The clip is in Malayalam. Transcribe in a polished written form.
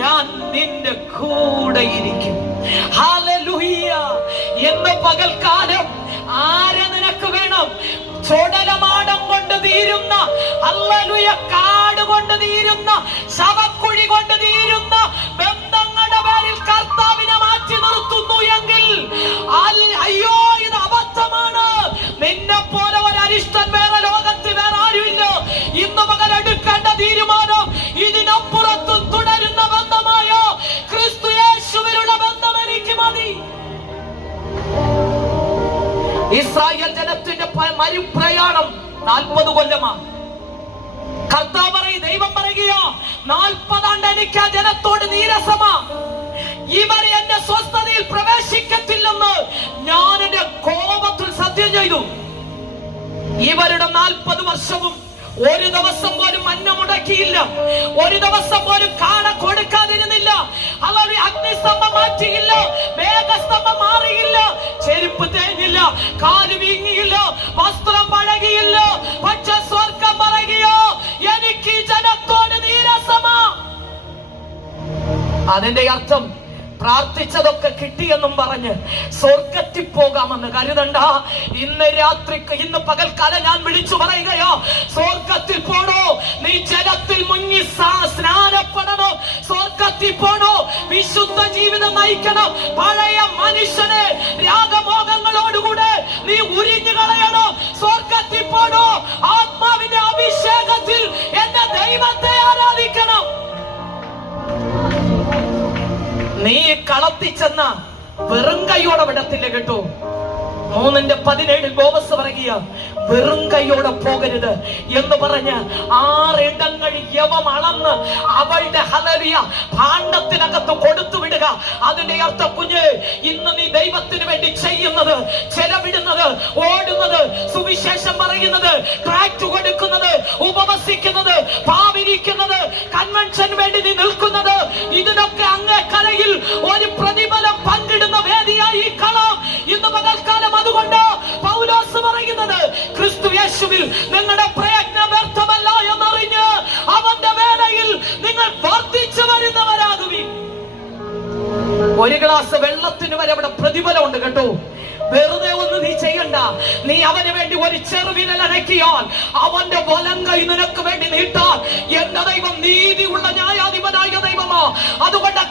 ഞാൻ നിന്റെ കൂടെയിരിക്കും. ഹല്ലേലൂയ. ഇന്ന് പകൽക്കാലം ആരെ നിനക്ക് വേണം? ചുടലമാടം കൊണ്ട് തീരുന്ന, ഹല്ലേലൂയ, കാട് കൊണ്ട് തീരുന്ന, ശവക്കുഴി കൊണ്ട് തീരുന്ന ബന്ധങ്ങളുടെ പേരിൽ കർത്താവിനെ മാറ്റി നിർത്തുന്നു എങ്കിൽ അയ്യോ, ഇത് അബദ്ധമാണ്. നിന്നെ പോലെ ഒരു അരിഷ്ടൻ വേറെ ലോകത്തിൽ വേറെ ആരുമില്ല. ഇന്ന് മകൻ എടുക്കേണ്ട തീരുമാനം ഇതിനപ്പുറത്തും തുടരുന്ന ബന്ധമായോ ക്രിസ്തു യേശുവിലുള്ള ബന്ധം എനിക്ക് മതി. ഇസ്രായേൽ ജനത്തിന്റെ മരുപ്രയാണം 40 കൊല്ലമാണ്. കർത്താവ് പറയും, ദൈവം പറയുകയോ, 40 ആണ്ട് എനിക്ക് ആ ജനത്തോട് നീരസമാ. ഇവർ എന്റെ സ്വസ്ഥതയിൽ പ്രവേശിക്കത്തില്ലെന്ന് ഞാൻ എന്റെ കോപത്തിൽ സത്യം ചെയ്തു. ഇവരുടെ 40 വർഷവും ഒരു ദിവസം പോലും മഞ്ഞ മുടക്കിയില്ല, ഒരു ദിവസം പോലും കാണ കൊടുക്കാതിരുന്നില്ല. അവർ അഗ്നിസ്തംഭം മാറ്റിയില്ല, മേഘസ്തംഭം മാറിയില്ല, ചെരുപ്പ് തേഞ്ഞില്ല, കാല് വീങ്ങിയില്ല, വസ്ത്രം പഴകിയില്ല. പക്ഷെ സ്വർഗം പറയുകയോ, എനിക്ക് ജനത്തോട് നീരസമാ. അതിന്റെ അർത്ഥം പ്രാർത്ഥിച്ചതൊക്കെ കിട്ടിയെന്നും പറഞ്ഞ് സ്വർഗത്തിൽ പോകാമെന്ന് കരുതണ്ട. ഇന്ന് രാത്രി, ഇന്ന് പകൽക്കാലം ഞാൻ വിളിച്ചു പറയുകയോ, സ്വർഗത്തിൽ പോണോ? നീ ജലത്തിൽ മുങ്ങി സ്നാനപ്പെടണോ? സ്വർഗത്തിൽ പോണോ? വിശുദ്ധ ജീവിതം നയിക്കണം. പഴയ മനുഷ്യനെ രാഗമോഹങ്ങളോടുകൂടെ നീ ഉരിഞ്ഞു കളയണോ? സ്വർഗത്തിൽ പോണോ? ആത്മാവിന്റെ അഭിഷേകത്തിൽ എന്റെ ദൈവത്തെ ആരാധിക്കണം. നീ കളത്തിച്ചെന്ന വെറും കൈയോടെ വിടത്തില്ല കേട്ടോ. 3:17 ബോബസ് പറയുക, വെറും കൈയോടെ പോകരുത് എന്ന് പറഞ്ഞ് 6 ഇടങ്ങൾ യവം അളന്ന് അവളുടെ ഹല്ലേലൂയ ഭാണ്ഡത്തിനകത്ത് കൊടുത്തു വിടുക. അതിന്റെ അർത്ഥം, കുഞ്ഞ്, ഇന്ന് നീ ദൈവത്തിന് വേണ്ടി ചെയ്യുന്നത്, ചെലവിടുന്നത്, ഓടുന്നത്, സുവിശേഷം പറയുന്നത്, ട്രാക്ട് കൊടുക്കുന്നത്, ഉപവസിക്കുന്നത്, പാവിരിക്കുന്നത്, കൺവെൻഷന് വേണ്ടി നീ നിൽക്കുന്നത്, ഇതിനൊക്കെ അങ്ങേ കലയിൽ ഒരു പ്രതിഫലം പങ്കിടുന്ന വേദിയായി ഈ കളം ഇന്ന് പകൽക്കാലം. അതുകൊണ്ട് പൗലോസ് പറയുന്നത്, ക്രിസ്തു യേശുവിൽ നിങ്ങളുടെ പ്രയത്നം വ്യർത്ഥമല്ല എന്നറിഞ്ഞ് അവന്റെ വേലയിൽ നിങ്ങൾ വർദ്ധിച്ചു വരുന്നവരാകുവിൻ. ഒരു ഗ്ലാസ് വെള്ളത്തിന് വരെ അവിടെ പ്രതിഫലമുണ്ട് കേട്ടോ. വെറുതെ ഒന്നും നീ ചെയ്യണ്ട. നീ അവന് വേണ്ടി ഒരു ചെറുവിരൽ അനക്കിയാൽ അവന്റെ വലം കൈ നിനക്ക് വേണ്ടി നീട്ടാൻ എന്റെ ദൈവം നീതിയുള്ള ന്യായാധിപനായ ദൈവമാ. അതുകൊണ്ട്